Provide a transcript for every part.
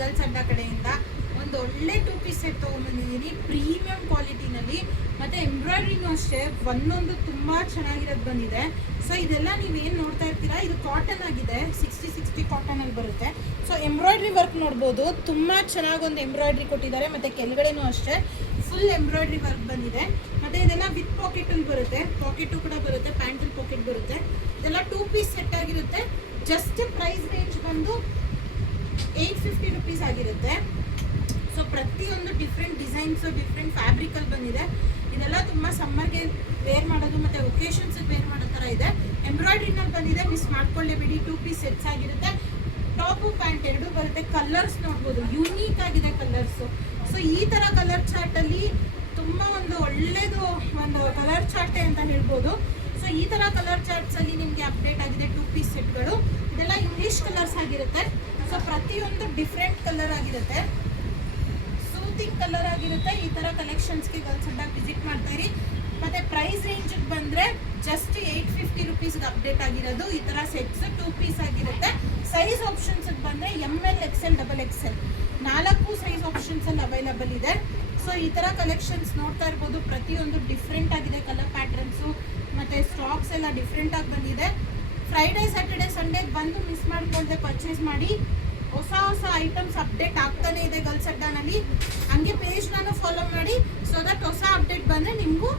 Girls ಅಡ್ಡ ಕಡೆಯಿಂದ ಒಂದು ಒಳ್ಳೆ 2 ಪೀಸ್ ಸೆಟ್ ತೊಗೊಂಡ್ಬಂದಿದ್ದೀನಿ ಪ್ರೀಮಿಯಂ ಕ್ವಾಲಿಟಿನಲ್ಲಿ. ಮತ್ತು ಎಂಬ್ರಾಯ್ಡ್ರಿನೂ ಅಷ್ಟೇ ಒಂದೊಂದು ತುಂಬ ಚೆನ್ನಾಗಿರೋದು ಬಂದಿದೆ. ಸೊ ಇದೆಲ್ಲ ನೀವೇನು ನೋಡ್ತಾ ಇರ್ತೀರಾ, ಇದು ಕಾಟನ್ ಆಗಿದೆ, 60 ಕಾಟನಲ್ಲಿ ಬರುತ್ತೆ. ಸೊ ಎಂಬ್ರಾಯ್ಡ್ರಿ ವರ್ಕ್ ನೋಡ್ಬೋದು, ತುಂಬ ಚೆನ್ನಾಗಿ ಒಂದು ಎಂಬ್ರಾಯ್ಡ್ರಿ ಕೊಟ್ಟಿದ್ದಾರೆ. ಮತ್ತು ಕೆಳಗಡೆನೂ ಅಷ್ಟೇ ಫುಲ್ ಎಂಬ್ರಾಯ್ಡ್ರಿ ವರ್ಕ್ ಬಂದಿದೆ. ಮತ್ತು ಇದೆಲ್ಲ ವಿತ್ ಪಾಕೆಟಲ್ಲಿ ಬರುತ್ತೆ, ಪಾಕೆಟು ಕೂಡ ಬರುತ್ತೆ, ಪ್ಯಾಂಟಲ್ಲಿ ಪಾಕೆಟ್ ಬರುತ್ತೆ. ಇದೆಲ್ಲ 2 ಪೀಸ್ ಸೆಟ್ ಆಗಿರುತ್ತೆ. ಜಸ್ಟ್ ಪ್ರೈಸ್ ರೇಂಜ್ ಬಂದು 850 ರುಪೀಸ್ ಆಗಿರುತ್ತೆ. ಸೊ ಪ್ರತಿಯೊಂದು ಡಿಫ್ರೆಂಟ್ ಡಿಸೈನ್ಸು ಡಿಫ್ರೆಂಟ್ ಫ್ಯಾಬ್ರಿಕಲ್ಲಿ ಬಂದಿದೆ. ಇದೆಲ್ಲ ತುಂಬ ಸಮ್ಮರ್ಗೆ ವೇರ್ ಮಾಡೋದು ಮತ್ತು ಒಕೇಶನ್ಸಿಗೆ ವೇರ್ ಮಾಡೋ ಥರ ಇದೆ. ಎಂಬ್ರಾಯ್ಡ್ರಿನಲ್ಲಿ ಬಂದಿದೆ, ಮಿಸ್ ಮಾಡ್ಕೊಳ್ಳೇಬೇಡಿ. 2 ಪೀಸ್ ಸೆಟ್ಸ್ ಆಗಿರುತ್ತೆ. ಟಾಪು ಪ್ಯಾಂಟ್ ಎರಡೂ ಬರುತ್ತೆ. ಕಲರ್ಸ್ ನೋಡ್ಬೋದು, ಯೂನೀಕ್ ಆಗಿದೆ ಕಲರ್ಸು. ಸೊ ಈ ಥರ ಕಲರ್ ಚಾರ್ಟಲ್ಲಿ ತುಂಬ ಒಂದು ಒಳ್ಳೆಯದು ಒಂದು ಕಲರ್ ಚಾರ್ಟೆ ಅಂತ ಹೇಳ್ಬೋದು. ಸೊ ಈ ಥರ ಕಲರ್ ಚಾರ್ಟ್ಸಲ್ಲಿ ನಿಮಗೆ ಅಪ್ಡೇಟ್ ಆಗಿದೆ 2 ಪೀಸ್ ಸೆಟ್ಗಳು. ಇದೆಲ್ಲ ಇಂಗ್ಲೀಷ್ ಕಲರ್ಸ್ ಆಗಿರುತ್ತೆ. ಸೊ ಪ್ರತಿಯೊಂದು ಡಿಫ್ರೆಂಟ್ ಕಲರ್ ಆಗಿರುತ್ತೆ, ಸೂತಿಂಗ್ ಕಲರ್ ಆಗಿರುತ್ತೆ. ಈ ಥರ ಕಲೆಕ್ಷನ್ಸ್ಗೆ ಗರ್ಲ್ಸ್ ಅಡ್ಡಾಗಿ ವಿಸಿಟ್ ಮಾಡ್ತಾಯಿರಿ. ಮತ್ತು ಪ್ರೈಸ್ ರೇಂಜಿಗೆ ಬಂದರೆ ಜಸ್ಟ್ 850 ರುಪೀಸ್ಗೆ ಅಪ್ಡೇಟ್ ಆಗಿರೋದು. ಈ ಥರ ಸೆಟ್ಸ್ 2 ಪೀಸ್ ಆಗಿರುತ್ತೆ. ಸೈಜ್ ಆಪ್ಷನ್ಸ್ಗೆ ಬಂದರೆ ML XL XXL 4 ಸೈಜ್ ಆಪ್ಷನ್ಸಲ್ಲಿ ಅವೈಲಬಲ್ ಇದೆ. ಸೊ ಈ ಥರ ಕಲೆಕ್ಷನ್ಸ್ ನೋಡ್ತಾ ಇರ್ಬೋದು. ಪ್ರತಿಯೊಂದು ಡಿಫ್ರೆಂಟ್ ಆಗಿದೆ, ಕಲರ್ ಪ್ಯಾಟ್ರನ್ಸು ಮತ್ತು ಸ್ಟಾಕ್ಸ್ ಎಲ್ಲ ಡಿಫ್ರೆಂಟಾಗಿ ಬಂದಿದೆ. ಫ್ರೈಡೇ ಸ್ಯಾಟರ್ಡೆ ಸಂಡೇಗೆ ಬಂದು ಮಿಸ್ ಮಾಡ್ಕೊಳ್ದೆ ಪರ್ಚೇಸ್ ಮಾಡಿ. ಹೊಸ ಐಟಮ್ಸ್ ಅಪ್ಡೇಟ್ ಆಗ್ತಾನೆ ಇದೆ ಗರ್ಲ್ಸ್ ಅಡ್ಡಾನಲ್ಲಿ. ಹಂಗೆ ಪೇಜ್ನ ಫಾಲೋ ಮಾಡಿ, ಸೊ ದಟ್ ಹೊಸ ಅಪ್ಡೇಟ್ ಬಂದರೆ ನಿಮಗೂ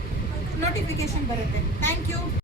ನೋಟಿಫಿಕೇಶನ್ ಬರುತ್ತೆ. Thank you.